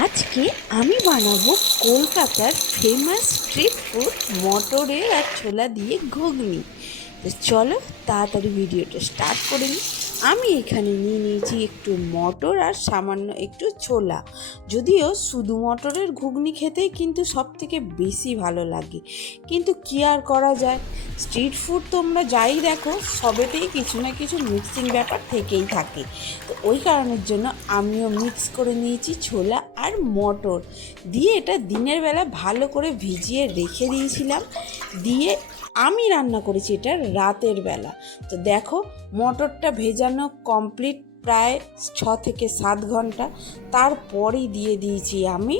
আজকে আমি বানাবো কলকাতার ফেমাস স্ট্রিট ফুড মটরের আর ছোলা দিয়ে ঘুগনি। তো চলো তাড়াতাড়ি ভিডিওটা স্টার্ট করে নিই। আমি এখানে নিয়ে নিয়েছি একটু মটর আর সামান্য একটু ছোলা। যদিও শুধু মটরের ঘুগনি খেতেই কিন্তু সব থেকে বেশি ভালো লাগে, কিন্তু কী আর করা যায়, স্ট্রিট ফুড তোমরা যাই দেখো সবেতেই কিছু না কিছু মিক্সিং ব্যাপার থেকেই থাকে। তো ওই কারণের জন্য আমিও মিক্স করে নিয়েছি ছোলা আর মটর দিয়ে। এটা দিনের বেলা ভালো করে ভিজিয়ে রেখে দিয়েছিলাম, দিয়ে আমি রান্না করেছি এটা রাতের বেলা। তো দেখো মটরটা ভেজানো কমপ্লিট প্রায় 6 থেকে 7 ঘন্টা। তারপরেই দিয়ে দিয়েছি আমি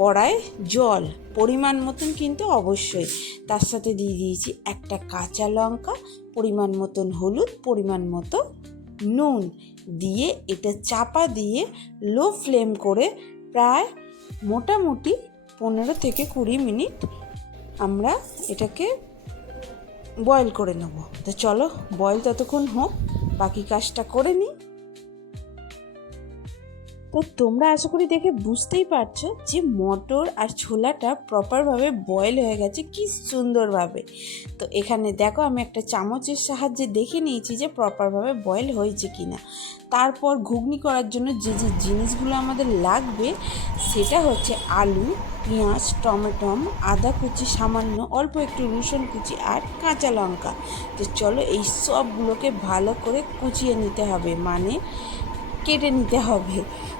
কড়ায় জল পরিমাণ মতন, কিন্তু অবশ্যই তার সাথে দিয়ে দিয়েছি একটা কাঁচা লঙ্কা, পরিমাণ মতন হলুদ, পরিমাণ মতো নুন দিয়ে এটা চাপা দিয়ে লো ফ্লেম করে প্রায় মোটামুটি 15 থেকে 20 মিনিট আমরা এটাকে বয়েল করে নেব। তো চলো বয়েল ততক্ষণ হোক, বাকি কাজটা করে নিই। তো তোমরা আশা করি দেখে বুঝতেই পারছো যে মটর আর ছোলাটা প্রপারভাবে বয়েল হয়ে গেছে কি সুন্দরভাবে। তো এখানে দেখো আমি একটা চামচের সাহায্যে দেখে নিয়েছি যে প্রপারভাবে বয়েল হয়েছে কি না। তারপর ঘুগনি করার জন্য যে যে জিনিসগুলো আমাদের লাগবে সেটা হচ্ছে আলু, পেঁয়াজ, টমেটম, আদা কুচি সামান্য, অল্প একটু রসুন কুচি আর কাঁচা লঙ্কা। তো চলো এই সবগুলোকে ভালো করে কুচিয়ে নিতে হবে, মানে কেটে নিতে হবে।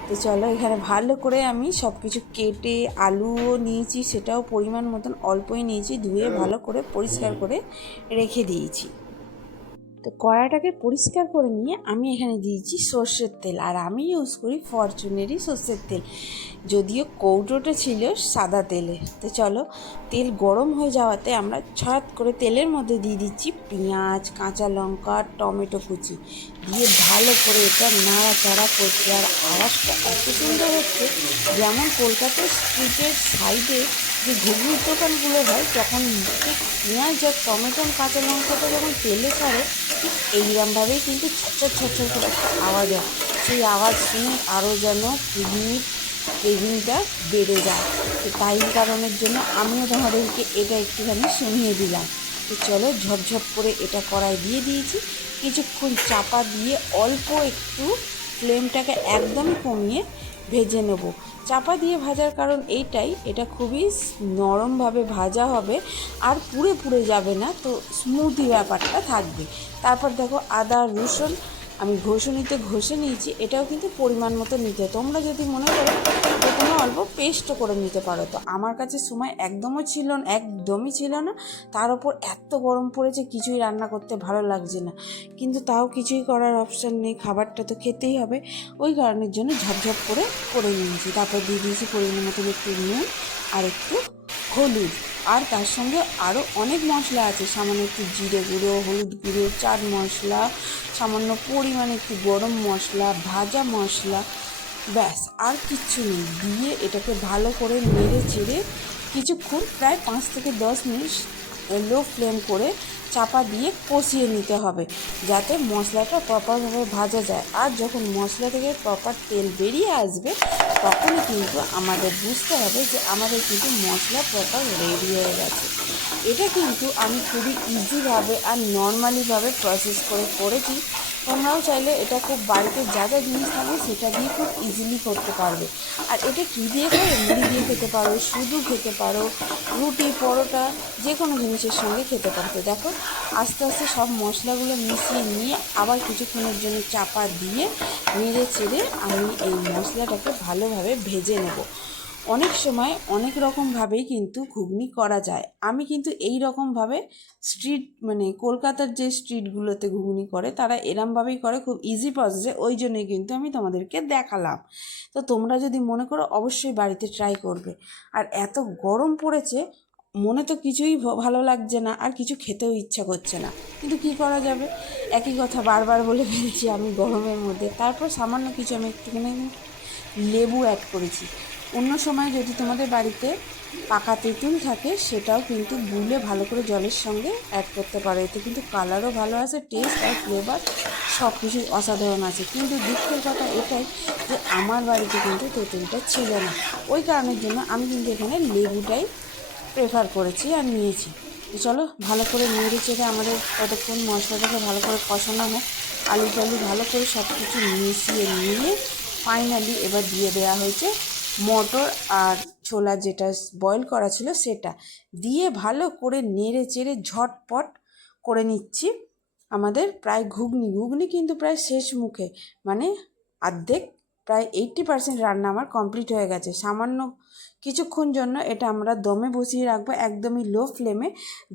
তো চলো এখানে ভালো করে আমি সব কিছু কেটে, আলুও নিয়েছি সেটাও পরিমাণ মতন অল্পই নিয়েছি, ধুয়ে ভালো করে পরিষ্কার করে রেখে দিয়েছি। তো কড়াটাকে পরিষ্কার করে নিয়ে আমি এখানে দিয়েছি সর্ষের তেল, আর আমি ইউজ করি ফরচুনেরই সর্ষের তেল, যদিও কৌটোটা ছিল সাদা তেলে। তো চলো তেল গরম হয়ে যাওয়াতে আমরা ছড়াৎ করে তেলের মধ্যে দিয়ে দিচ্ছি পেঁয়াজ, কাঁচা লঙ্কা, টমেটো কুচি দিয়ে ভালো করে এটা নাড়াচাড়া করছি। আর আওয়াজটা এত সুন্দর হচ্ছে, যেমন কলকাতার স্ট্রিটের সাইডে যে ঘুগনির দোকানগুলো হয় তখন ঠিক পেঁয়াজ আর টমেটো কাঁচা লঙ্কাটা যখন তেলে ছাড়ে ঠিক এইরকমভাবেই কিন্তু ছচ্ছর ছচ্ছর করে একটা আওয়াজ হয়। সেই আওয়াজ শুনে আরও যেন ঘুগনির ক্রেভিংটা বেড়ে যায়। তো তাই কারণের জন্য আমিও তোমাদেরকে এটা একটুখানি শুনিয়ে দিলাম। তো চলো ঝপঝপ করে এটা কড়াই দিয়ে দিয়েছি, কিছুক্ষণ চাপা দিয়ে অল্প একটু ফ্লেমটাকে একদম কমিয়ে ভেজে নেব। চাপা দিয়ে ভাজার কারণ এইটাই, এটা খুবই নরমভাবে ভাজা হবে আর পুড়ে পুড়ে যাবে না, তো স্মুথি ব্যাপারটা থাকবে। তারপর দেখো আদা রসুন আমি ঘষুনিতে ঘষে নিয়েছি, এটাও কিন্তু পরিমাণ মতো নিতে। তোমরা যদি মনে করো যে তোমরা অল্প পেস্টও করে নিতে পারো। তো আমার কাছে সময় একদমই ছিল না, তার ওপর এত গরম পড়েছে কিছুই রান্না করতে ভালো লাগছে না, কিন্তু তাও কিছুই করার অপশান নেই, খাবারটা তো খেতেই হবে। ওই কারণের জন্য ঝপঝপ করে নিয়েছি। তারপর দিয়ে দিয়েছি পরিমাণ মতন একটু নুন আর একটু হলুদ, আর তার সঙ্গে আরও অনেক মশলা আছে, সামান্য একটু জিরে গুঁড়ো, হলুদ গুঁড়ো, চাট মশলা, সামান্য পরিমাণে একটু গরম মশলা, ভাজা মশলা, ব্যাস আর কিচ্ছু নেই। দিয়ে এটাকে ভালো করে নেড়ে চেড়ে কিছুক্ষণ প্রায় 5 থেকে 10 মিনিট লো ফ্লেম করে চাপা দিয়ে কষিয়ে নিতে হবে, যাতে মশলাটা প্রপারভাবে ভাজা যায়। আর যখন মশলা থেকে প্রপার তেল বেরিয়ে আসবে তখনই কিন্তু আমাদের বুঝতে হবে যে আমাদের কিন্তু মশলা প্রপার রেডি হয়ে গেছে। এটা কিন্তু আমি খুবই ইজিভাবে আর নর্মালিভাবে প্রসেস করেছি। তোমরাও চাইলে এটা খুব বাড়িতে যা যা জিনিস থাকে সেটা দিয়ে খুব ইজিলি করতে পারবে। আর এটা কী দিয়ে খাবে, মুড়ি দিয়ে খেতে পারো, শুধু খেতে পারো, রুটি, পরোটা, যে কোনো জিনিসের সঙ্গে খেতে পারো। তো দেখো আস্তে আস্তে সব মশলাগুলো মিশিয়ে নিয়ে আবার কিছুক্ষণের জন্য চাপা দিয়ে নেড়ে চেড়ে আমি এই মশলাটাকে ভালোভাবে ভেজে নেব। অনেক সময় অনেক রকমভাবেই কিন্তু ঘুগনি করা যায়, আমি কিন্তু এই রকমভাবে মানে কলকাতার যে স্ট্রিটগুলোতে ঘুগনি করে তারা এরমভাবেই করে, খুব ইজি প্রসেসে, ওই জন্যই কিন্তু আমি তোমাদেরকে দেখালাম। তো তোমরা যদি মনে করো অবশ্যই বাড়িতে ট্রাই করবে। আর এত গরম পড়েছে, মনে তো কিছুই ভালো লাগছে না আর কিছু খেতেও ইচ্ছা করছে না, কিন্তু কি করা যাবে, একই কথা বারবার বলে ফেলছি আমি গরমের মধ্যে। তারপর সামান্য কিছু আমি একটুখানি লেবু অ্যাড করেছি, অন্য সময় যদি তোমাদের বাড়িতে পাকা তেঁতুল থাকে সেটাও কিন্তু গুলে ভালো করে জলের সঙ্গে অ্যাড করতে পারো, এতে কিন্তু কালারও ভালো আসে, টেস্ট আর ফ্লেভার সব কিছুই অসাধারণ আছে। কিন্তু দুঃখের কথা এটাই যে আমার বাড়িতে কিন্তু তেঁতুলটা ছিল না, ওই কারণের জন্য আমি কিন্তু এখানে লেবুটাই প্রেফার করেছি আর নিয়েছি। তো চলো ভালো করে নেড়ে চেড়ে আমাদের ততক্ষণ মশলাটাকে ভালো করে কষানো হোক, আলু টালু ভালো করে সব কিছু মিশিয়ে নিয়ে ফাইনালি এবার দিয়ে দেওয়া হয়েছে মটর আর ছোলা যেটা বয়েল করা ছিল সেটা দিয়ে ভালো করে নেড়ে চেড়ে ঝটপট করে নিচ্ছি আমাদের প্রায় ঘুগনি। ঘুগনি কিন্তু প্রায় শেষ মুখে, মানে অর্ধেক, প্রায় 80% রান্না আমার কমপ্লিট হয়ে গেছে। সামান্য কিছুক্ষণ জন্য এটা আমরা দমে বসিয়ে রাখবো একদমই লো ফ্লেমে,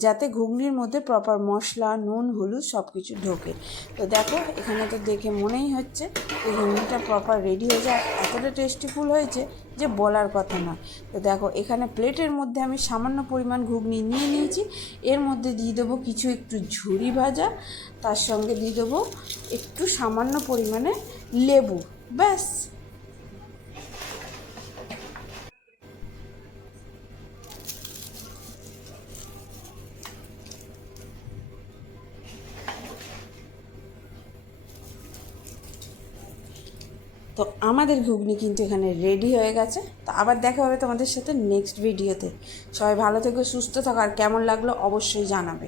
যাতে ঘুগনির মধ্যে প্রপার মশলা নুন হলুদ সব কিছু ঢোকে। তো দেখো এখানে তো দেখে মনেই হচ্ছে এই ঘুগনিটা প্রপার রেডি হয়ে যায়, এতটা টেস্টিফুল হয়েছে যে বলার কথা নয়। তো দেখো এখানে প্লেটের মধ্যে আমি সামান্য পরিমাণ ঘুগনি নিয়ে নিয়েছি, এর মধ্যে দিয়ে দেবো কিছু একটু ঝুরি ভাজা, তার সঙ্গে দিয়ে দেবো একটু সামান্য পরিমাণে লেবু, ব্যাস। তো আমাদের ঘুগনি কিন্তু এখানে রেডি হয়ে গেছে। তো আবার দেখা হবে তোমাদের সাথে নেক্সট ভিডিওতে। সবাই ভালো থেকো, সুস্থ থাকো, আর কেমন লাগলো অবশ্যই জানাবে।